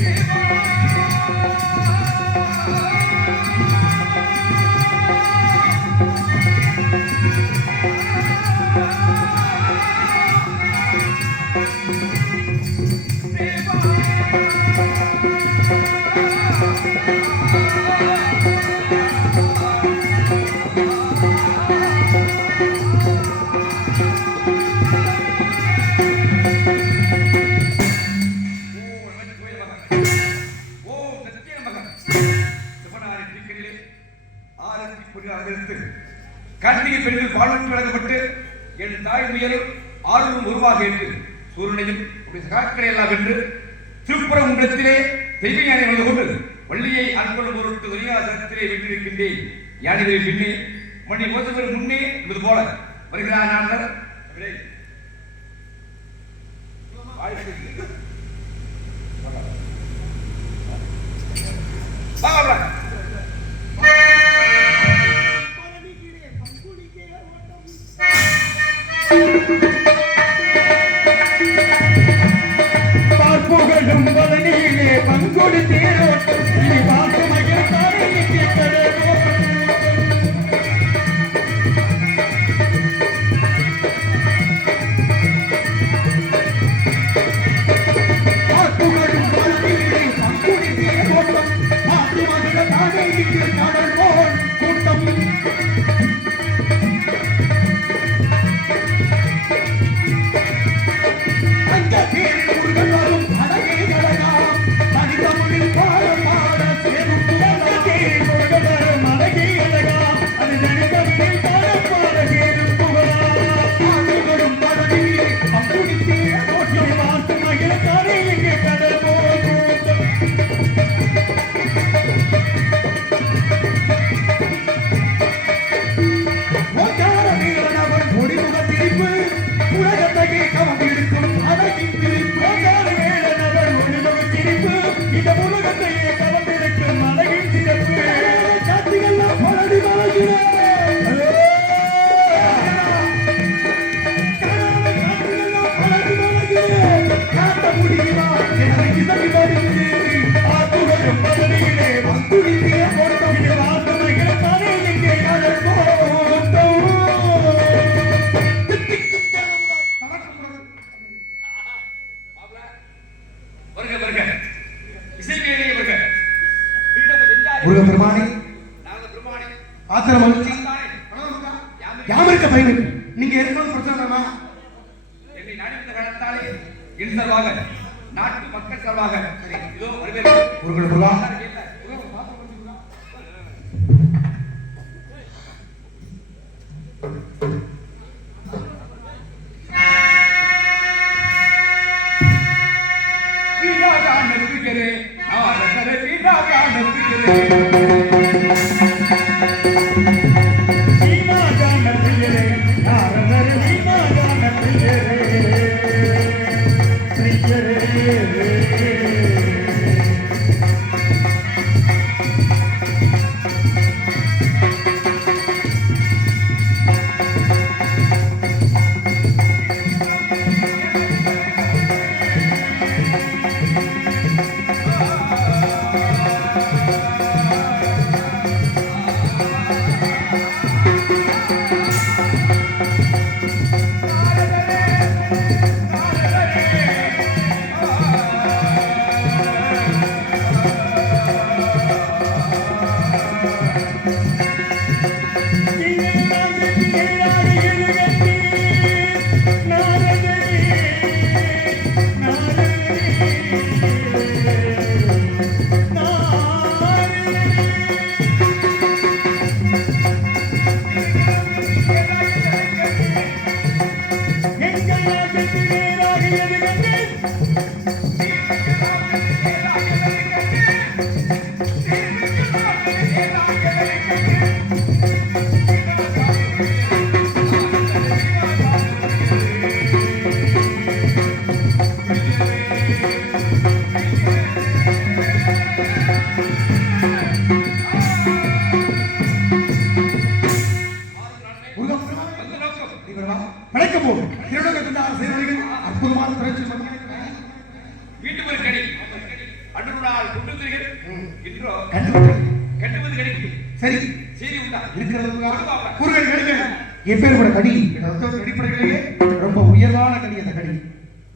Yeah. என் தாய் முயல் ஆர்வம் உருவாக என்று சூரியனையும் சகாக்களை எல்லாம் என்று திருப்புறம் இடத்திலே தெய்வ யானை வந்து கொண்டு வள்ளியை அன்புடன் பொருட்டு உரியாசனத்திலே விட்டிருக்கின்றேன் யானைகளின் பின்னே மணி மோசவர் முன்னே என்பது போல. வருகிறார் நான்கர் Yeah. பார்ப்புகளும் பழனியிலே பங்குடு தேரோட்டம். அனுப்புகிறேன் நான் அனுப்புகிறேன்.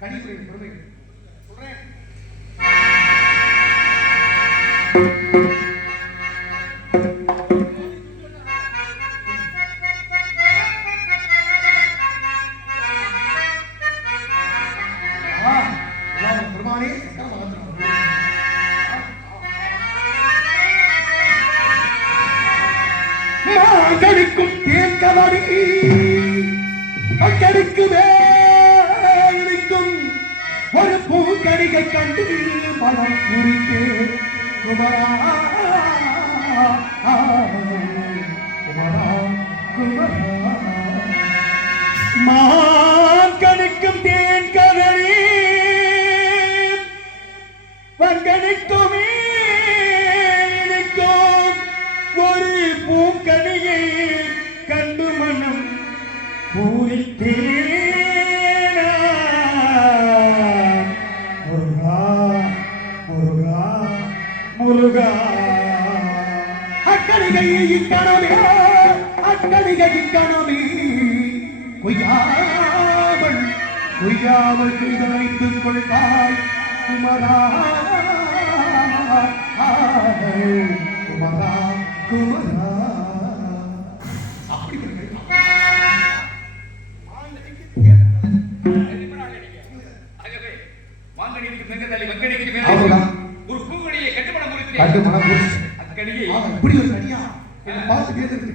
கனிவுரை பெருமை சொல்றேன். வைத்துக் கொள்வாய் குமரா குமரா குமரா. அப்படி ஒரு பூங்கனியை கட்டுமணம் கட்டு முடித்து மனம் புரிச்சு அக்கணியை அவன் இப்படி ஒரு கடியா பார்த்து கேட்டுருக்கு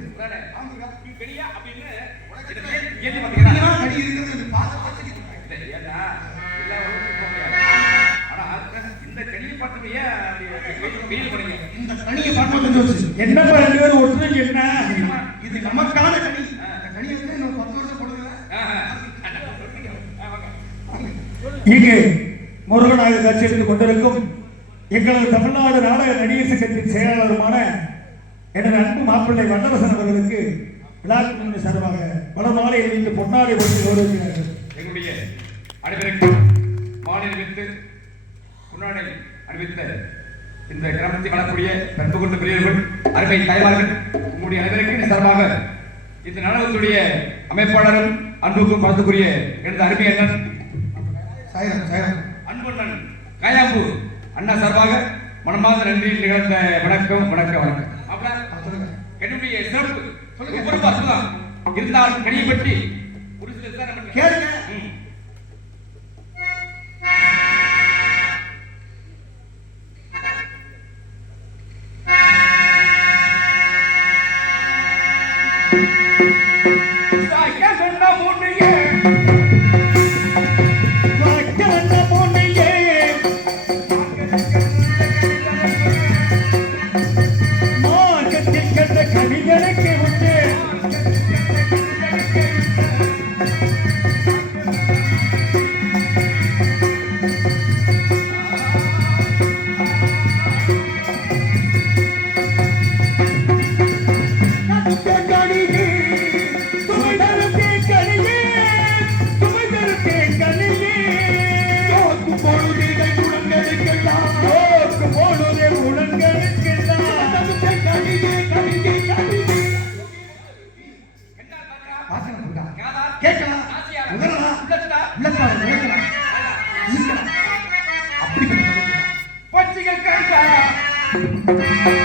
இங்கு முருகனாக கட்சியெடுத்துக் கொண்டிருக்கும் எங்களது தமிழ்நாடு நாடக நடிகர் சங்கத்தின் செயலாளருமான எனது அன்பு மாப்பிள்ளை வல்லரசன் அவர்களுக்கு விழாக்குழு சார்பாக பல மாலை வைத்து பொன்னாடை போட்டு கௌரவிக்கிறார்கள் எங்களுடைய அனைவருக்கும் மாலை வித்து முன்னாடி அறிவித்த இந்த கிராமத்தை வளரக்கூடிய பண்பு கொண்ட பெரியவர்கள் அருமை தாய்மார்கள் உங்களுடைய அனைவருக்கும் சார்பாக இந்த நாடகத்துடைய அமைப்பாளரும் அன்புக்கும் பார்த்துக்குரிய எனது அருமை அண்ணன் அன்பண்ணன் காயாம்பு. அண்ணா சார்பாக மனமார்ந்த நன்றி நிகழ்ந்த வணக்கம் வணக்கம் வணக்கம். அப்புறம் என்னுடைய சிறப்பு. இருந்தாலும் கனியை பற்றி ஒரு சில கேளுங்க. Música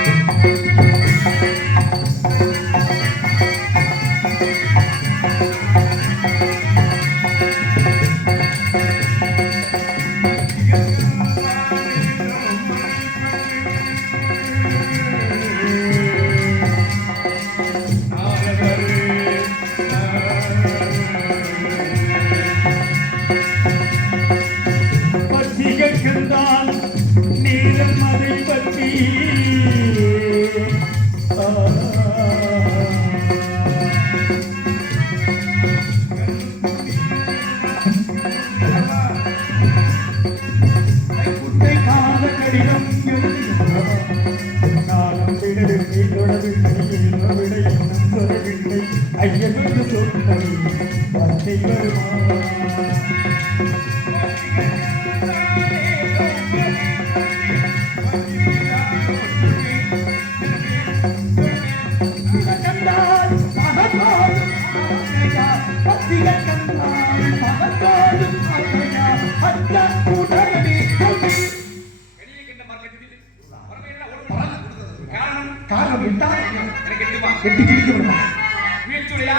காரணம் எட்டுமா? வெட்டி கிழிக்க விடுமா? முயற்சியுடையா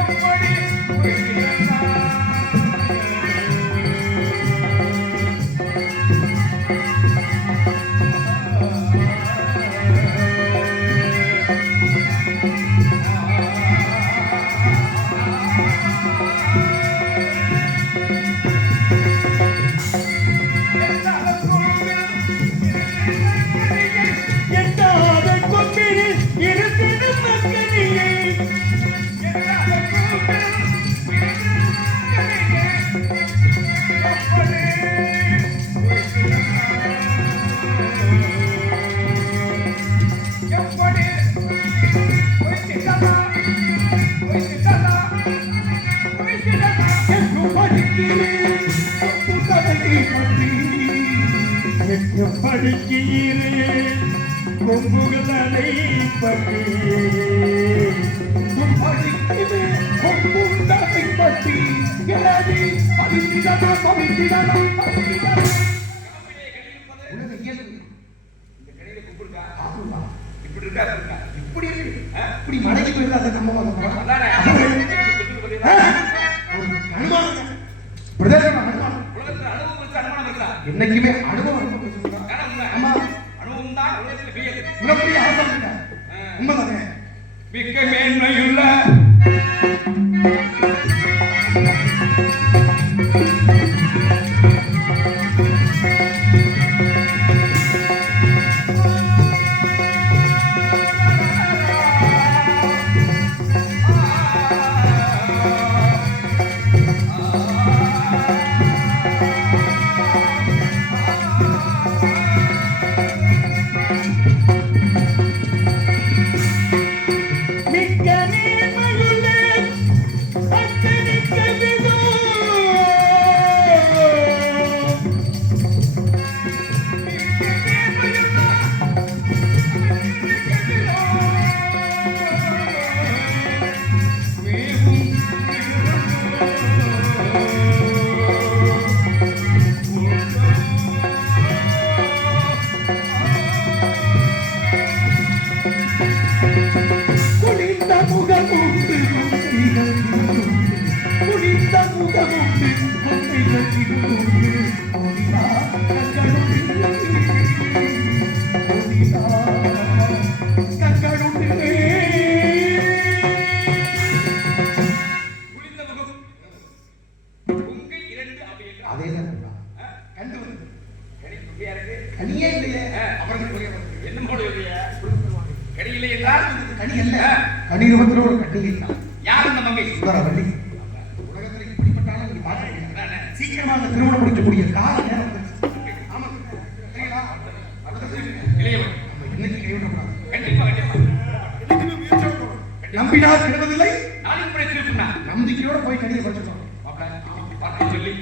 எப்படி உழைக்கிறான் படிக்கிறேன் கொம்புகளை பதித்திடனா உலக இயல்பு. இந்த கடையில கூப்பிடுக்கா? ஆகுதா? இப்படி இப்படி மடங்கி போயிருந்தா அதை நம்ம அனுமானம். பிரதேசம் அனுமானம். என்னைக்குமே அனுபவம் மிகப்பெரிய உண்மைதானே? மிக்க மேன்மையுள்ள கொண்டைகள் இருந்துண்டு. நம்பினார் கெடுவதில்லை. நம்பிக்கையோட போய் படிச்சுட்டோம் பார்த்து சொல்லி.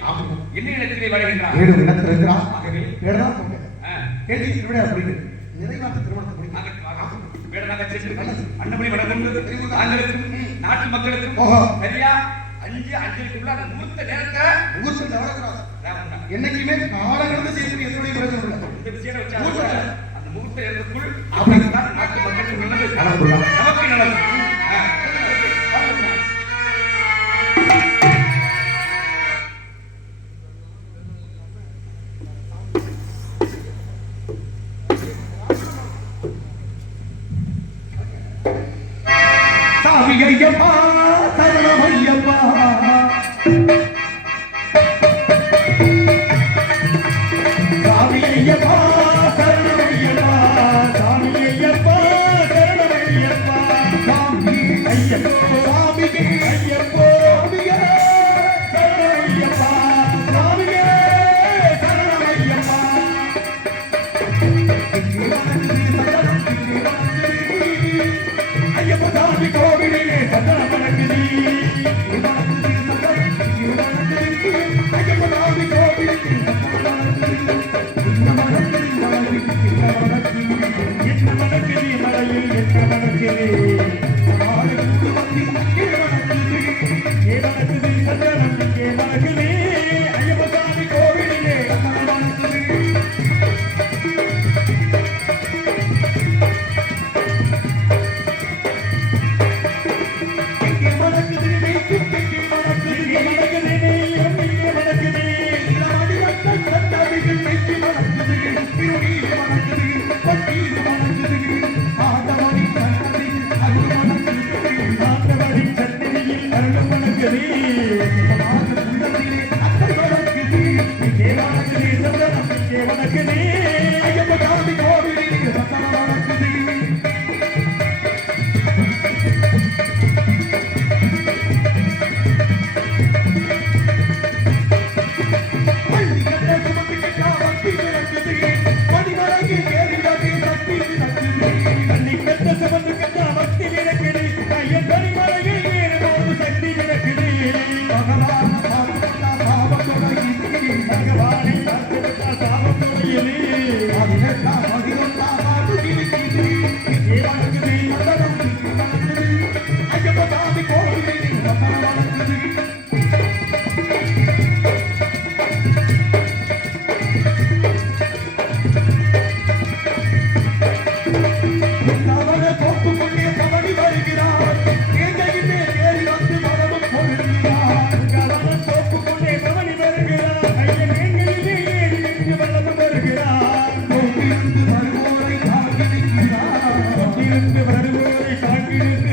என்ன இடத்திலே வருகின்றார்? ஏழு இடத்துல இருக்கிறார். கேள்வி திருவிழா அப்படின்னு நிறைவாக திருமணத்தை நாட்டு மக்களுக்கும். சரியா? அஞ்சு அஞ்சலுக்குள்ள அந்த முகூர்த்த நேரத்தை நான் உன்னை என்னைக்குமே காலங்கடந்து செய்யக்கூடிய எத்தனை பிரச்சனை இல்லை. இந்த விஷயம் வச்சா முகூர்த்த அந்த முகூர்த்த நேரத்துக்குள் அப்படி. நாட்டு மக்களுக்கு நல்லது. நடந்துள்ளா. நமக்கு நல்லது. ஐயப்பா சரணம் ஐயப்பா சாமி ஐயப்பா சரணம் ஐயப்பா சாமி ஐயப்பா சரணம் ஐயப்பா. சாமி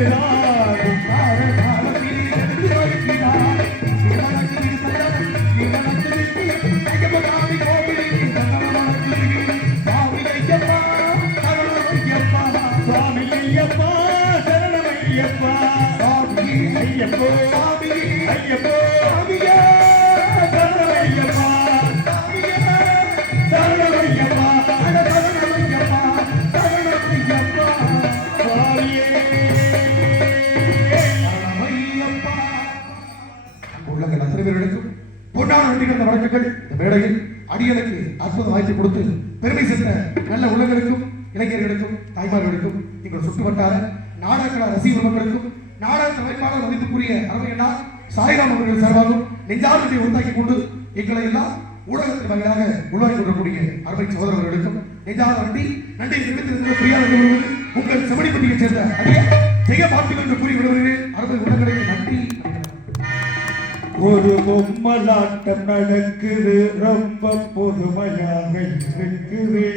it on. அடிகளுக்கு அற்புத வாய்ப்பு கொடுத்து பெருமை சேர்த்த நல்ல உலகிற்கும் இளைஞர்களுக்கும் தாய்மார்களுக்கும் எங்கள் சுட்டு வட்டார நாடக ரசிகர் மக்களுக்கும் நாடக தலைமையாளர் மதிப்புக்குரிய அரவையண்ணா சாய்ராம் அவர்கள் சார்பாகவும் நெஞ்சார்வத்தை உண்டாக்கி கொண்டு எங்களை எல்லாம் ஊடகத்தின் வாயிலாக உருவாக்கி கொள்ளக்கூடிய அரவை சோதரர்களுக்கும் நெஞ்சார் நன்றி நன்றி நிகழ்த்திருந்த பிரியாளர்கள் உங்கள் செவடிப்பட்டியைச் சேர்ந்த ஜெய பாட்டில் என்று கூறி விடுவதே அரவை உடல்களுக்கு நன்றி. ஒரு பொம்மலாட்டம் நடக்குது. ரொம்ப பொறுமையாக இருக்குது.